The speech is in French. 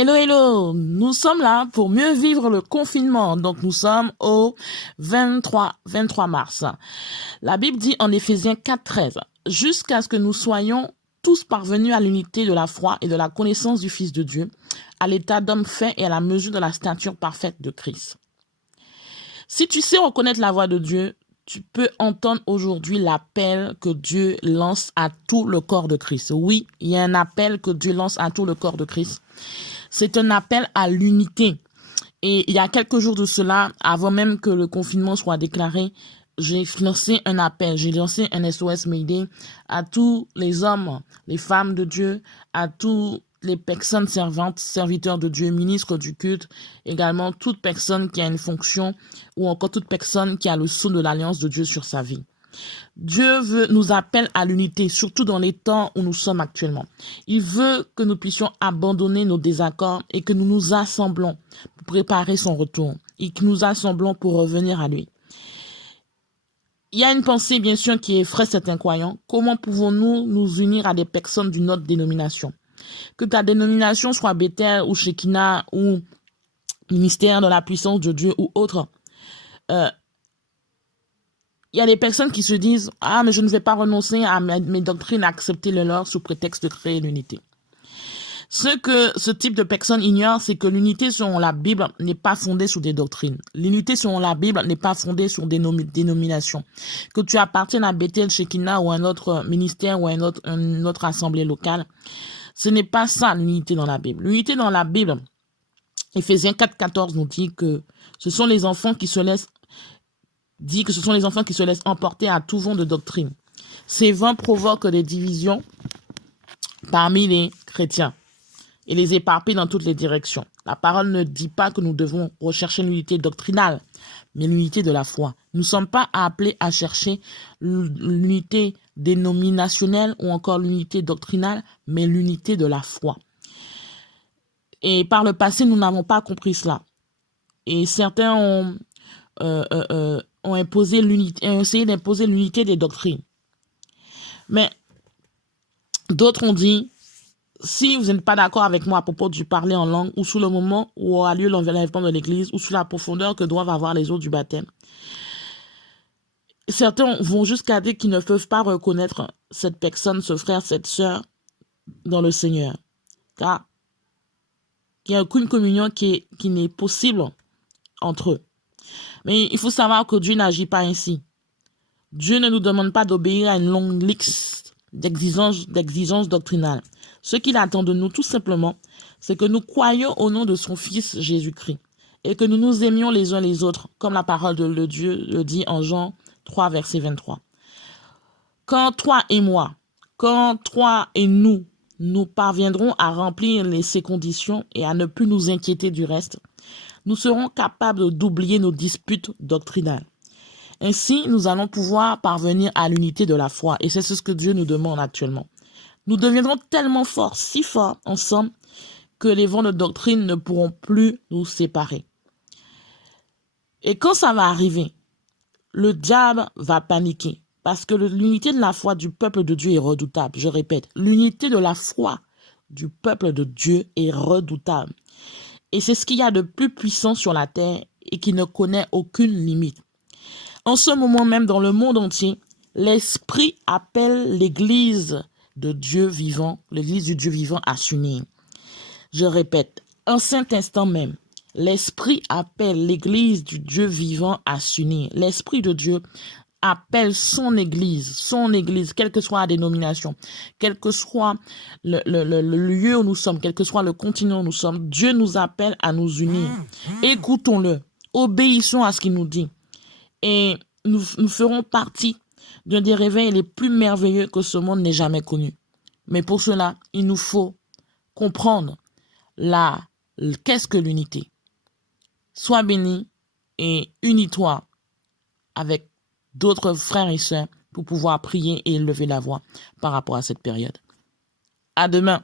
Hello, hello, nous sommes là pour mieux vivre le confinement. Donc, nous sommes au 23 mars. La Bible dit en Éphésiens 4:13, jusqu'à ce que nous soyons tous parvenus à l'unité de la foi et de la connaissance du Fils de Dieu, à l'état d'homme fait et à la mesure de la stature parfaite de Christ. Si tu sais reconnaître la voix de Dieu, tu peux entendre aujourd'hui l'appel que Dieu lance à tout le corps de Christ. Oui, il y a un appel que Dieu lance à tout le corps de Christ. C'est un appel à l'unité. Et il y a quelques jours de cela, avant même que le confinement soit déclaré, j'ai lancé un appel, j'ai lancé un SOS Mayday à tous les hommes, les femmes de Dieu, à tous les personnes servantes, serviteurs de Dieu, ministres du culte, également toute personne qui a une fonction ou encore toute personne qui a le sceau de l'alliance de Dieu sur sa vie. Dieu nous appelle à l'unité, surtout dans les temps où nous sommes actuellement. Il veut que nous puissions abandonner nos désaccords et que nous nous assemblons pour préparer son retour et que nous assemblons pour revenir à lui. Il y a une pensée, bien sûr, qui effraie certains croyants. Comment pouvons-nous nous unir à des personnes d'une autre dénomination? Que ta dénomination soit Bethel ou Shekinah ou ministère de la puissance de Dieu ou autre. Il y a des personnes qui se disent « Ah, mais je ne vais pas renoncer à mes doctrines, à accepter le leur sous prétexte de créer l'unité. » Ce que ce type de personnes ignore, c'est que l'unité selon la Bible n'est pas fondée sur des doctrines. L'unité selon la Bible n'est pas fondée sur des dénominations. Que tu appartiennes à Bethel, Shekinah ou un autre ministère ou une autre assemblée locale, ce n'est pas ça l'unité dans la Bible. L'unité dans la Bible, Éphésiens 4:14 nous dit que ce sont les enfants qui se laissent emporter à tout vent de doctrine. Ces vents provoquent des divisions parmi les chrétiens et les éparpillent dans toutes les directions. La parole ne dit pas que nous devons rechercher l'unité doctrinale, mais l'unité de la foi. Nous ne sommes pas appelés à chercher l'unité dénominationnelle ou encore l'unité doctrinale, mais l'unité de la foi. Et par le passé, nous n'avons pas compris cela. Et certains ont essayé d'imposer l'unité des doctrines. Mais d'autres ont dit, si vous n'êtes pas d'accord avec moi à propos du parler en langue, ou sous le moment où aura lieu l'enlèvement de l'église, ou sous la profondeur que doivent avoir les eaux du baptême, certains vont jusqu'à dire qu'ils ne peuvent pas reconnaître cette personne, ce frère, cette sœur dans le Seigneur. Car il n'y a aucune communion qui n'est possible entre eux. Mais il faut savoir que Dieu n'agit pas ainsi. Dieu ne nous demande pas d'obéir à une longue liste d'exigences doctrinales. Ce qu'il attend de nous, tout simplement, c'est que nous croyions au nom de son Fils Jésus-Christ et que nous nous aimions les uns les autres, comme la parole de Dieu le dit en Jean 3, verset 23. Quand toi et moi, quand toi et nous parviendrons à remplir ces conditions et à ne plus nous inquiéter du reste, nous serons capables d'oublier nos disputes doctrinales. Ainsi, nous allons pouvoir parvenir à l'unité de la foi. Et c'est ce que Dieu nous demande actuellement. Nous deviendrons tellement forts, si forts ensemble, que les vents de doctrine ne pourront plus nous séparer. Et quand ça va arriver, le diable va paniquer. Parce que l'unité de la foi du peuple de Dieu est redoutable. Je répète, l'unité de la foi du peuple de Dieu est redoutable. Et c'est ce qu'il y a de plus puissant sur la terre et qui ne connaît aucune limite. En ce moment même, dans le monde entier, l'Esprit appelle l'Église de Dieu vivant, l'Église du Dieu vivant à s'unir. Je répète, en cet instant même, l'Esprit appelle l'Église du Dieu vivant à s'unir. L'Esprit de Dieu appelle son Église, quelle que soit la dénomination, quel que soit le lieu où nous sommes, quel que soit le continent où nous sommes, Dieu nous appelle à nous unir. Écoutons-le, obéissons à ce qu'il nous dit. Et nous ferons partie d'un des réveils les plus merveilleux que ce monde n'ait jamais connus. Mais pour cela, il nous faut comprendre qu'est-ce que l'unité. Sois béni et unis-toi avec d'autres frères et sœurs pour pouvoir prier et élever la voix par rapport à cette période. À demain.